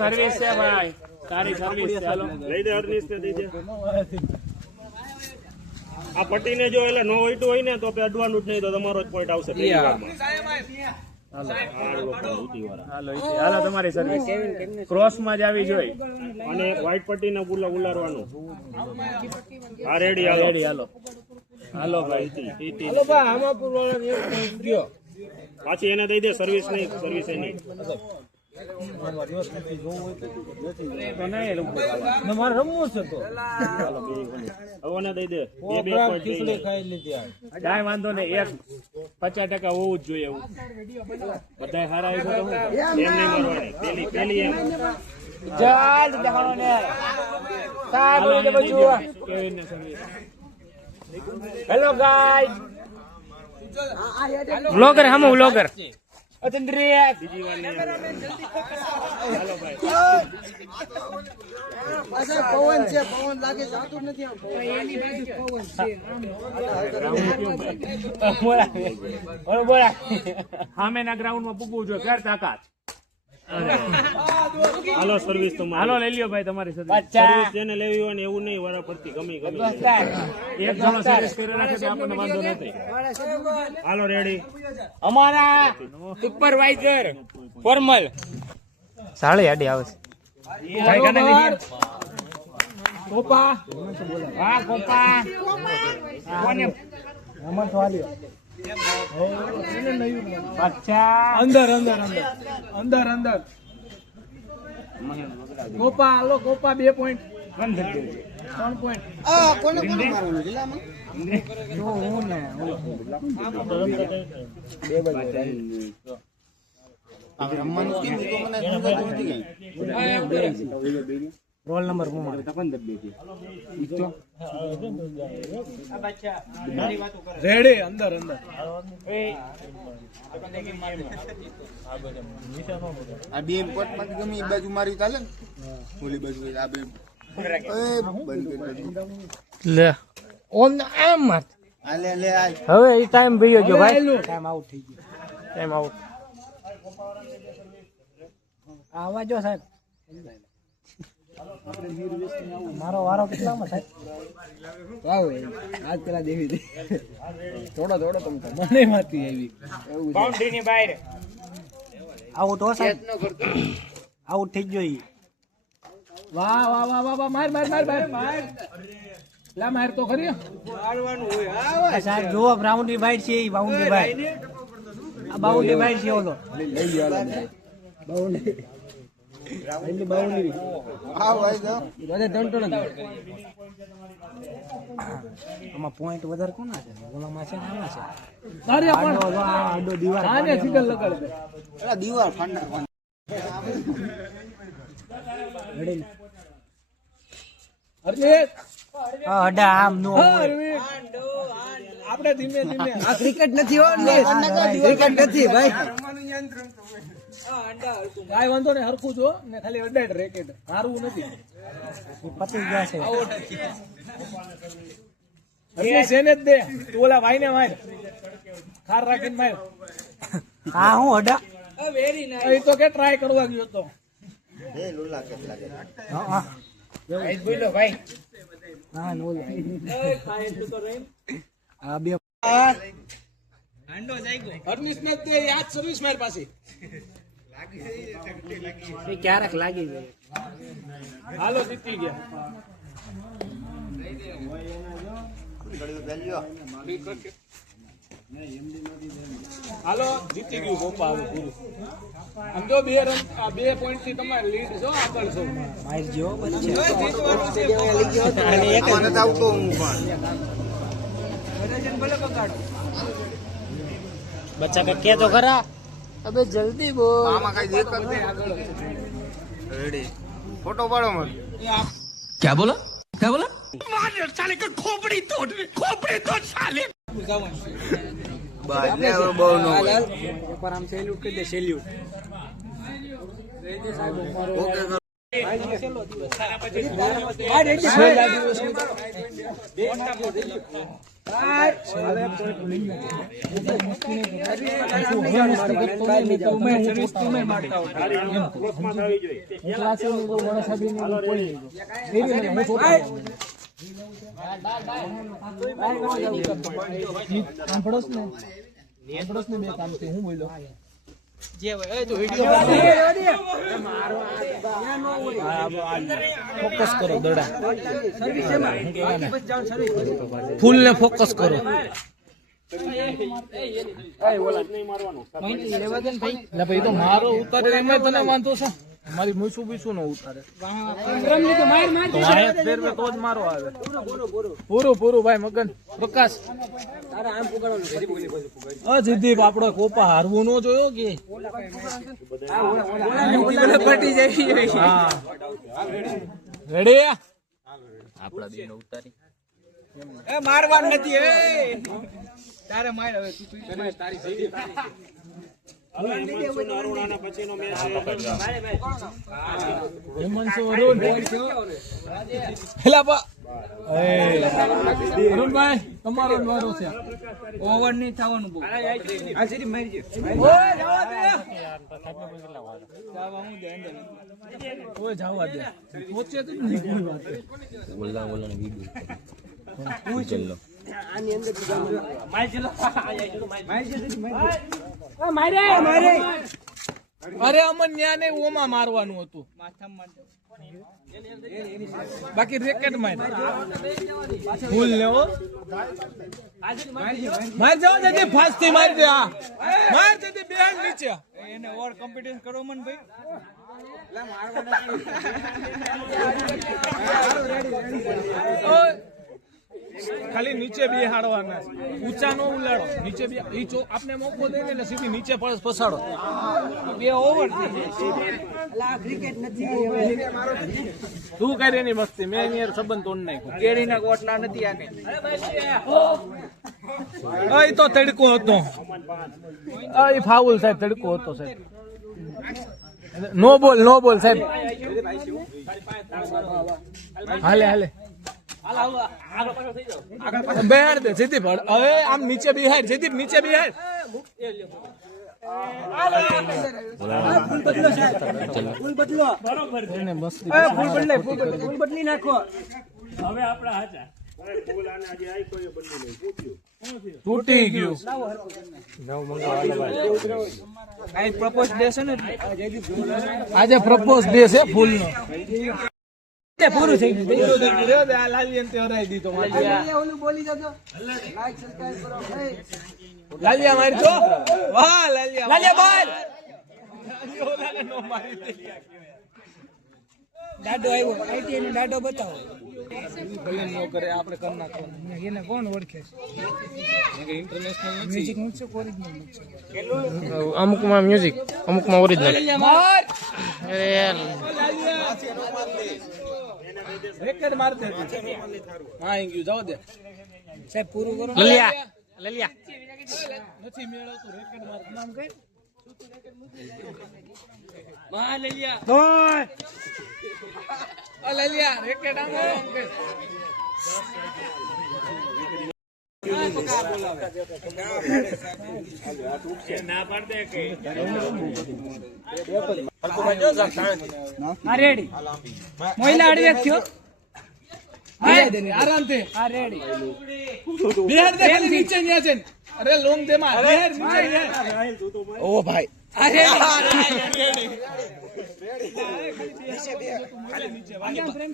Service છે ભાઈ, સારી સર્વિસ છે. હાલો લઈ દે અર્નિશ ને દઈ દે. આ પટ્ટીને જો એટલે નો વહીટું હોય ને તો અડવાનું જ નહીં, તો તમારો જ પોઈન્ટ આવશે. હાલો તમારી સર્વિસ ક્રોસ માં જ આવી જોઈએ. અને વ્હાઈટ પટ્ટીને ઉલારવાનું. હા રેડી. હાલો હાલો ભાઈ. પાછી એને દઈ દે. સર્વિસ નહીં, સર્વિસ નહીં. મારે રમવું છે તો હવે દઈ દે. કાંઈ વાંધો નહીં, 50% હોવું જ જોઈએ. એવું બધા સારા એમ નહીં મારવાની. પેલી એમ. હેલો ગાઈસ, વ્લોગર હમ વ્લોગર પવન છે, પવન લાગે જાતું નથી. સામેના ગ્રાઉન્ડ માં પૂગવું જોઈએ. ફેર તાકાત. હાલો સર્વિસ તો હાલો લઈ લ્યો ભાઈ તમારી સર્વિસ. જેને લેવી હોય ને એવું નહીં વારા પડતી ગમી એક જણો સર્વિસ કરી રાખે તો આપણને વાંધો નથી. હાલો રેડી. અમારા સુપરવાઇઝર ફોર્મલ સાળી આડી આવે છે. કોપા હા કોપા કોને મમત વાલ્યો. અચ્છા અંદર અંદર અંદર અંદર અંદર કોપા. હાલો કોપા 2 પોઈન્ટ 3 પોઈન્ટ. કોને કોને મારવાનું જિલ્લામાં? રમવાનું કેમ તો મને સમજાતું નથી કઈ. Roll number ready. અંદર અંદર આ બે પોટમાં ગમે એ બાજુ મારી ચાલે ને, ઓલી બાજુ આ બે લે ઓન એમ માર. આ લે લે આ હવે એ ટાઈમ ભઈ ગયો ભાઈ. ટાઈમ આઉટ થઈ ગયો. Time out. આવા જો સાહેબ. મારો વારો કેટલામાં સાહેબ? વાવ આજ પેલા દેવી દે થોડો થોડો તમ મને મારતી આવી. બાઉન્ડ્રી ની બહાર આઉટ હો સાહેબ. આઉટ થઈ ગયો ઈ. વાહ વાહ વાહ વાહ માર માર માર માર લા માર તો ખરી. મારવાનું હોય. હા સાહેબ જો બાઉન્ડ્રી બહાર છે. ઈ બાઉન્ડ્રી બહાર. આ બાઉન્ડ્રી બહાર છે. ઓલો લઈ ગયો બાઉન્ડ્રી બાઉન્ડ્રી. હા ભાઈ જો બધે ટંટો નથી. આમાં પોઈન્ટ વધારે કોના છે? ઓલામાં છે આમાં છે. અરે પણ આડો દીવાલ આને સિગલ લગાડ દે. એલા દીવાલ ફાંડા રેડી. અરે હા અડા આમ નો આપણે ધીમે ધીમે. આ ક્રિકેટ નથી હો ને, ક્રિકેટ નથી ભાઈ. કાઈ વાંધો ને હરખું જો ને ખાલી અડાડ રેકેટ હારવું નથી. પતી ગયા છે. એટલે સેને જ દે. તું ઓલા ભાઈ ને માર. ખાર રાખીને માર. હા હું અડા. Very nice. એ તો કે ટ્રાય કરવા ગયો તો. એ લોલા કેટલા કે. હા ભાઈ બોલો ભાઈ. હા નો લે. એ ખાય એટલું તો રહી. આ બે હાંડો જાઈગો. અર્નિશ ને તે યાદ સર્વિસ માર પાસે. એ ક્યારેક લાગી જાય. હાલો જીતી ગયા. હાલો જીતી ગયું ગોપા. હવે પૂરું. આમ જો 2 રન 2 પોઈન્ટ થી તમારે લીડ છો. આગળ છો. માઈલ જો બચ્ચે જીતવાનું છે. અને એક મને તો આવતો હું પણ ભલે પકડ. બચ્ચા કે તો ખરા. અબે જલ્દી બોલ. આમાં કઈ દેખ કર દે આગળ. રેડી ફોટો પાડો મને. क्या बोला क्या बोला? मार साले का खोपड़ी तोड़ साले. બસ લે બહુ નો હોય. ઉપર આમ સેલ્યુટ કરી દે. સેલ્યુટ. ઓકે. ક્રોસમાં થવી જોઈએ. ફોકસ કરો દડા ફૂલ ને ફોકસ કરો ભાઈ તો મારો ઉતારે એમાં તને વાંધો છે મારી મૂછું બીછું નો ઉતારે તો જ મારો આવે પૂરું ભાઈ મગન પ્રકાશ જીદીપ આપડો કોપા હારવું નો જોયો કે પટી જાય રેડી આપડા દિન ઉતારી મારવાનું નથી તારે માર હવે તારી પછીનો મેચ અરુણભાઈ તમારો વારો છે ઓવર નહીં થવાનું બહુ જવા દે પહોંચે તો અરે અમન ન્યા ને ઓમાં મારવાનું હતું બાકી રેકેટ માર ફૂલ ને ઓ માર જાવ જતી ફાસ્ટ થી માર દે આ માર જતી બેહાડ નીચે એને ઓર કોમ્પિટિશન કરો મન ભાઈ લા મારવાના ખાલી નીચે બેહાડવાના ઊંચા નો ઉલાડો નીચે બે ઈ ચો આપને મોકો દઈને એટલે સીધી નીચે પસાડો બે ઓવર અલા ક્રિકેટ નથી તું કરે ની મસ્તી મે યાર સંબંધ તોડ નાખ્યો કેડીના ગોટલા નથી આ કઈ ઓય તો તડકો હતો ઓય ફાઉલ સાહેબ તડકો હતો સાહેબ નો બોલ સાહેબ હાલે બેહાડ દે જીદીપ હવે આમ નીચે બેહાડ જીદીપ નીચે બેહાડ ફૂલ બદલી નાખો હવે આપડા હાચા તૂટી ગયું આજે પ્રપોઝ ડે છે ફૂલ નો પૂરું થઈ ગયું લાલિયા હરાઈ દીધો લાલિયા મારી તો વાહ લાલિયા બાર દાડો આવ્યો આઈટી ને દાડો બતાવો ભલે નો કરે આપણે કર નાખવાનું એને કોણ ઓળખે છે ઇન્ટરનેશનલ મ્યુઝિક નું ઓરિજિનલ અમુક માં મ્યુઝિક અમુક માં ઓરિજિનલ અરે રેકેટ માર દે હા ઇંગ્યુ જાવ દે સાહેબ પૂરું કરો લલિયા નથી મેળવતો રેકેટ માર નામ કઈ માં લલિયા ઓય લલિયા રેકેટ આમ કે ના પડે કે આ રેડી મોઈલા અડવે થયો આરામથી આ રેડી બિહાર દે ખાલી નીચે ન્યા છે અરે લોંગ દે માં બિહાર નીચે ઓ ભાઈ આ રેડી